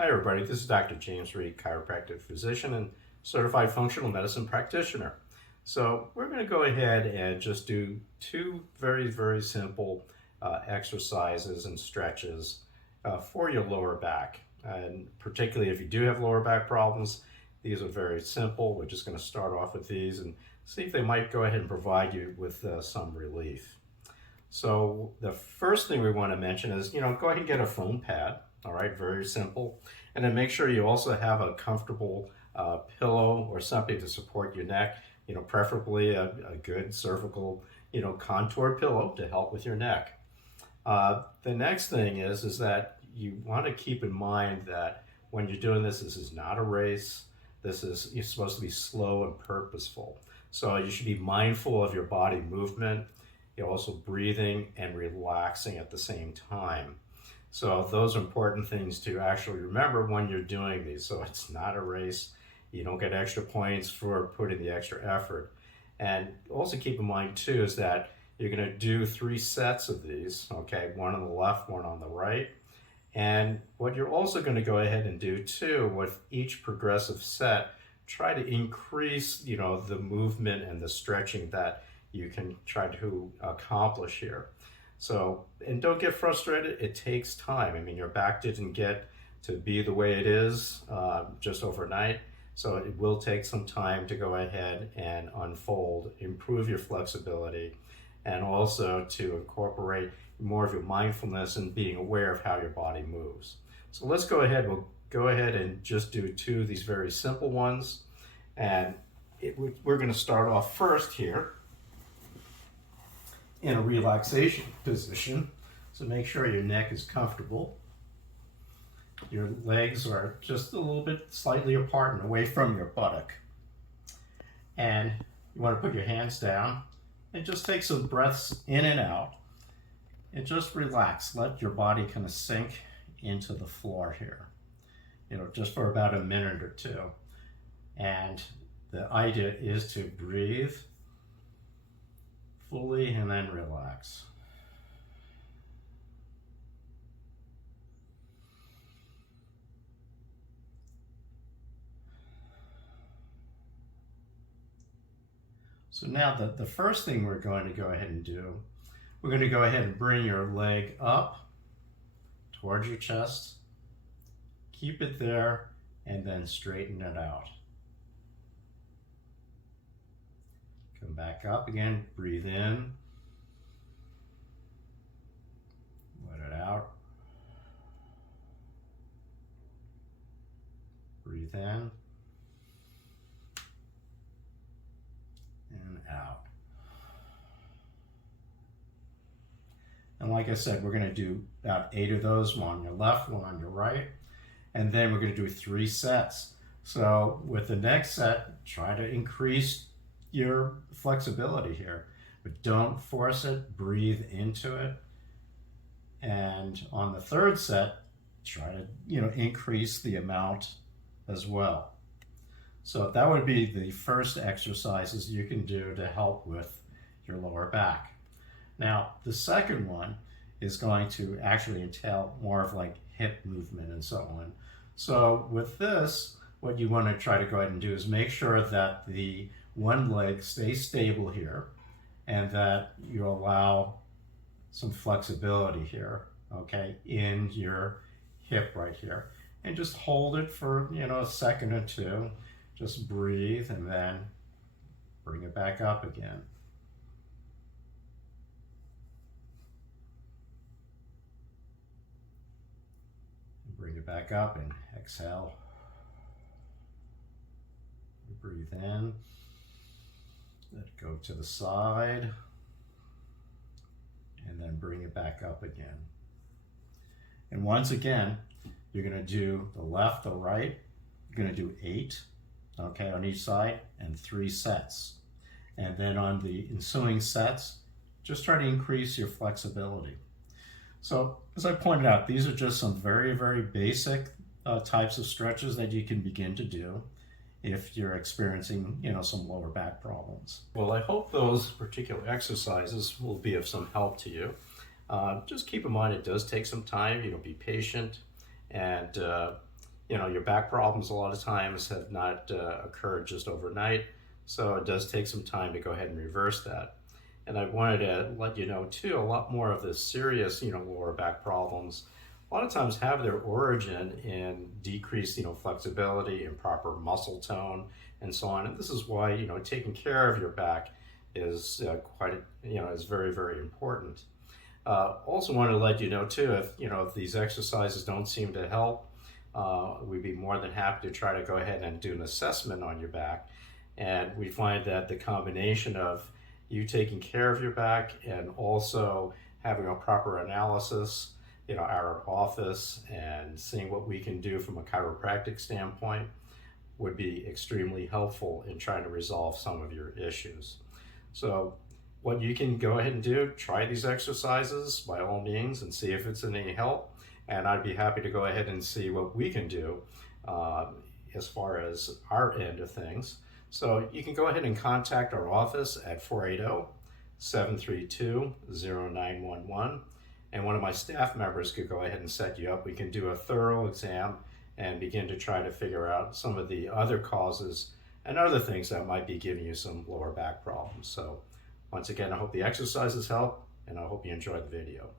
Hi everybody, this is Dr. James Reade, chiropractic physician and certified functional medicine practitioner. So we're going to go ahead and just do two very simple exercises and stretches for your lower back. And particularly if you do have lower back problems, these are very simple. We're just going to start off with these and see if they might go ahead and provide you with some relief. So the first thing we want to mention is, go ahead and get a foam pad. All right, very simple. And then make sure you also have a comfortable pillow or something to support your neck, preferably a good cervical, contour pillow to help with your neck. The next thing is that you want to keep in mind that when you're doing this is not a race. You're supposed to be slow and purposeful. So you should be mindful of your body movement. You're also breathing and relaxing at the same time. So those are important things to actually remember when you're doing these. So it's not a race. You don't get extra points for putting the extra effort. And also keep in mind too is that you're going to do 3 sets of these, okay? One on the left, one on the right. And what you're also going to go ahead and do too with each progressive set, try to increase, the movement and the stretching that you can try to accomplish here. So, and don't get frustrated, it takes time. I mean, your back didn't get to be the way it is just overnight. So it will take some time to go ahead and unfold, improve your flexibility, and also to incorporate more of your mindfulness and being aware of how your body moves. So let's go ahead, we'll go ahead and just do 2 of these very simple ones. And we're gonna start off first here in a relaxation position. So make sure your neck is comfortable. Your legs are just a little bit slightly apart and away from your buttock. And you want to put your hands down and just take some breaths in and out and just relax. Let your body kind of sink into the floor here, just for about a minute or 2. And the idea is to breathe fully and then relax. So now the first thing we're going to go ahead and do, we're going to go ahead and bring your leg up towards your chest, keep it there, and then straighten it out. Come back up again, breathe in, let it out, breathe in, and out. And like I said, we're going to do about 8 of those, one on your left, one on your right, and then we're going to do 3 sets. So with the next set, try to increase your flexibility here, but don't force it, breathe into it. And on the 3rd set, try to, increase the amount as well. So that would be the first exercises you can do to help with your lower back. Now, the second one is going to actually entail more of like hip movement and so on. So with this, what you want to try to go ahead and do is make sure that the one leg stays stable here and that you allow some flexibility here, okay, in your hip right here. And just hold it for, a second or 2. Just breathe and then bring it back up again. Bring it back up and exhale. Breathe in. Let it go to the side. And then bring it back up again. And once again, you're going to do the left, the right. You're going to do 8, okay, on each side, and 3 sets. And then on the ensuing sets, just try to increase your flexibility. So as I pointed out, these are just some very basic types of stretches that you can begin to do if you're experiencing, some lower back problems. Well, I hope those particular exercises will be of some help to you. Just keep in mind it does take some time, be patient, and your back problems a lot of times have not occurred just overnight, so it does take some time to go ahead and reverse that. And I wanted to let you know too, a lot more of the serious, lower back problems a lot of times have their origin in decreased, flexibility, improper muscle tone, and so on. And this is why, taking care of your back is is very, very important. Also wanted to let you know too, if these exercises don't seem to help, we'd be more than happy to try to go ahead and do an assessment on your back. And we find that the combination of you taking care of your back and also having a proper analysis, our office, and seeing what we can do from a chiropractic standpoint would be extremely helpful in trying to resolve some of your issues. So what you can go ahead and do, try these exercises by all means and see if it's any help. And I'd be happy to go ahead and see what we can do as far as our end of things. So you can go ahead and contact our office at 480-732-0911. And one of my staff members could go ahead and set you up. We can do a thorough exam and begin to try to figure out some of the other causes and other things that might be giving you some lower back problems. So once again, I hope the exercises help, and I hope you enjoyed the video.